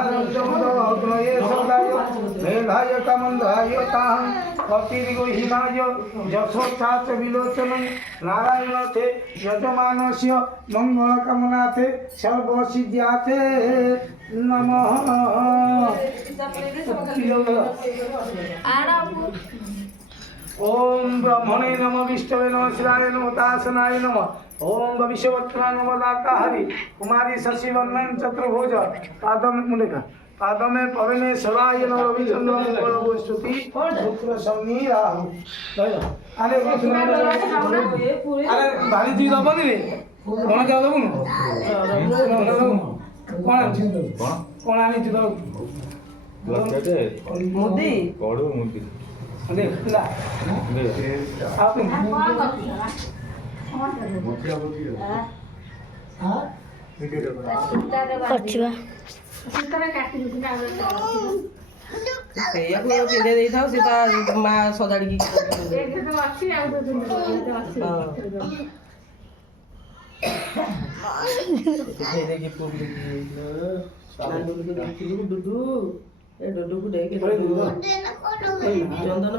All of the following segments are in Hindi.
अग्नये सदाय मेधाय कामन्धाय ताहं कपिर्गोहिमाय यशोचाच विलोचनं नारायणते यजमानस्य मङ्गलकामनाते सर्वसिद्ध्याते नमः। ओम ब्रह्मणे नमः विष्णवे नमः शिवाय नमः तासनाय नमः। ओम भविष्यवक्त्राय नमः दाताहरि कुमारी शशिवर्णन चतुर्भुज पादम मुंडेका पादमे परमेश्वराय नमः रविचंद्र मंगल स्तुति शुक्र शनि राहु। अरे अरे भारी जी दबनी रे कोन जा दबनु कोन आनी जी दब मोदी कोडो मोदी दे ला आप पछुआ ସେଇଆକୁ ପିନ୍ଧେଇ ଦେଇଥାଉ ସେ ତା ମା ସଜାଡ଼ିକି ଡୁଡୁକୁ ଦେଇକି ଚନ୍ଦନ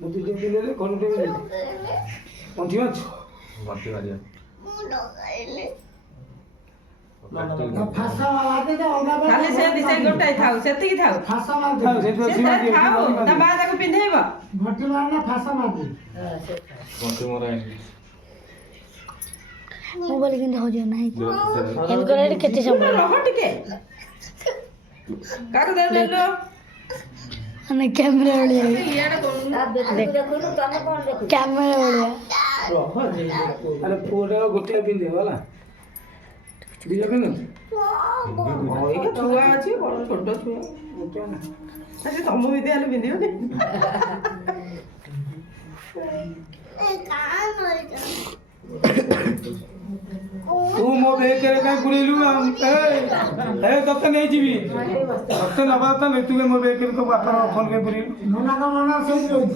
मुझे दे दे ले कोन दे ले पंठी माछ मारिया फासा मारते तो अंगा खाली से दिसे गोटाई थाउ सेतिकी थाउ फासा मारते खाओ से तो सीमा दे थाउ ता बा ताको पिन्धेइबो भट्टी मारना फासा मारते पंठी मोरा मोबाइल किन हो जो नहीं इनकोरे केते समय रह टिके काको दे लो अने कैमरा ओलिया इयाडा कोन कैमरा ओलिया अरे पूरा गोटे पिंदे वाला दिया पिन ओइके छुआ अछि बड़ छोट छुआ गोटे ना अरे तम विद्यालय पिन्दियो ने तू मो बे करे का गुड़ेलू ए तब नहीं जीवी अब तो नबा तो नहीं तू मो बे करे तो बात फोन के पुरी नोना का मना सही रोज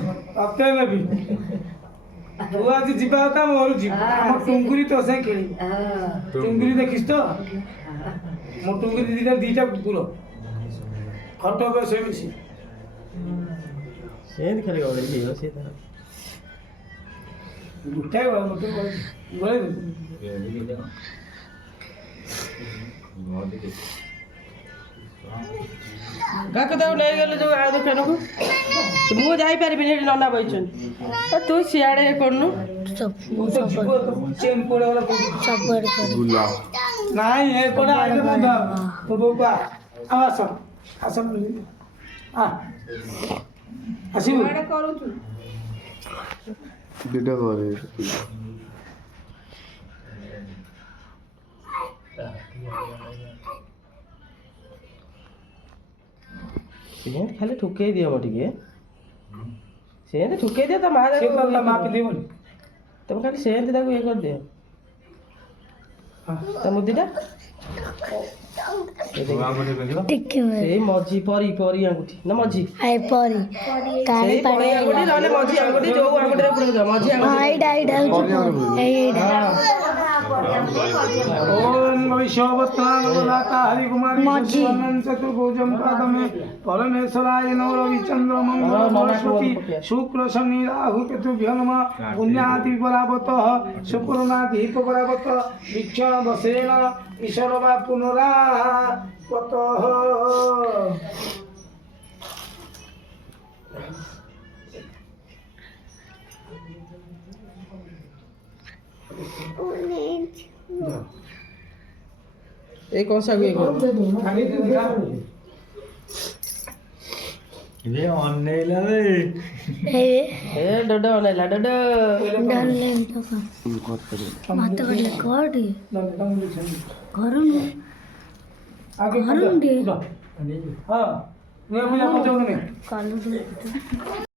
अब तो नहीं भी तू आज जीवा था मोर जीव हम टुंगुरी तो से खेली टुंगुरी देखिस तो मो टुंगुरी दीटा कुकुर खटो पे से बेसी सेन खाली ओले हियो से त गुटाई वाला मोटे बोले काको दाउ नै गेले जो आ दुकानକୁ मु जाई पारिबिनी हेडी नना बइछन तू सियाडे करनु सब चेन कोड़े वाला सब बड़ कर नहीं है कोड़ा आगे बंदा तो बोका आवास आसम आ आसीबु करू छु दिदा करे सेन खाली ठुकेई दियो मटिके सेन ठुकेई दियो त मा से कोला मापी देबो तब खाली सेन ताको ये कर दियो त मुदिटा टिके में सेई मजी परी परी अंगुठी न मजी आई परी काली सेई परी पड़ी अंगुठी नले मजी अंगुठी जो अंगुठी रे पुरो मजी अंगुठी आई ओम विश्ववत्राय नमः हरि कुमारी शशिवर्णन चतुर्भुजं पादमे परमेश्वराय नमः रविचंद्र मंगल बृहस्पति शुक्र शनि राहु केतुभ्यो नमः पुण्याति परावतः शुक्रनाथि परावतः विक्षण बसेन ईश्वर वा पुनरावतः ए कौन सा ये कर खाली दिखा ये ऑनलाइन रे ए ए डडो नैला डडो डाल ले तो माता का रिकॉर्ड घरनु आगे घरनु दे हां मैं अपने आप जाऊंगा कालू